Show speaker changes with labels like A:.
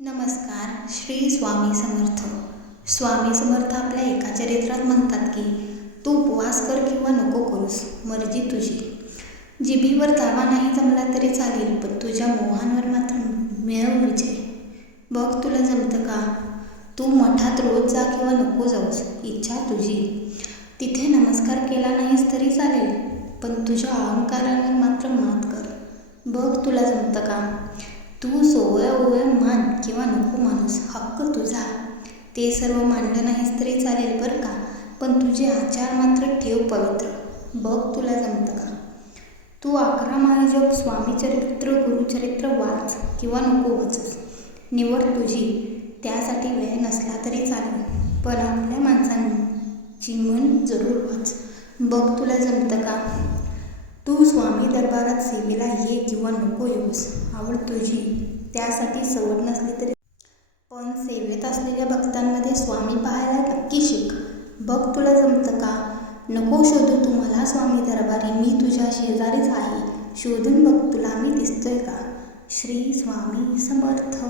A: नमस्कार श्री स्वामी समर्थ. स्वामी समर्थ आपल्या एका चरित्रात म्हणतात की तू उपवास कर किंवा नको करूस मर्जी तुझी. जिभीवर दावा नाही जमला तरी चालेल पण तुझ्या मोहांवर मात्र मिळव विजय. बघ तुला जमतं का? तू मठात रोज जा किंवा नको जाऊस इच्छा तुझी. तिथे नमस्कार केला नाहीस तरी चालेल पण तुझ्या अहंकारांवर मात्र मात कर. बघ तुला जमतं का? नको माणूस हक्क तुझा. ते सर्व मांडलं नाहीस तरी चालेल बरं का? पण तुझे आचार मात्र ठेव पवित्र. बघ तुला जमतं का? तू अकरा माळ जप गुरुचरित्र वाच किंवा नको वाचस. निवड तुझी. त्यासाठी वेळ नसला तरी चालेल. पण आपल्या माणसांची मन जरूर वाच. बघ तुला जमतं का? तू स्वामी दरबारात सेवेला ये किंवा नको येऊस. आवड तुझी. त्यासाठी सवड नसली तरी पण असलेल्या भक्तांमध्ये स्वामी पाहायला नक्की शिक. बघ तुला जमतं का? नको शोधू तू मला स्वामी दरबारी मी तुझ्या शेजारीच आहे. शोधून बघ तुला मी दिसतोय का? श्री स्वामी समर्थ.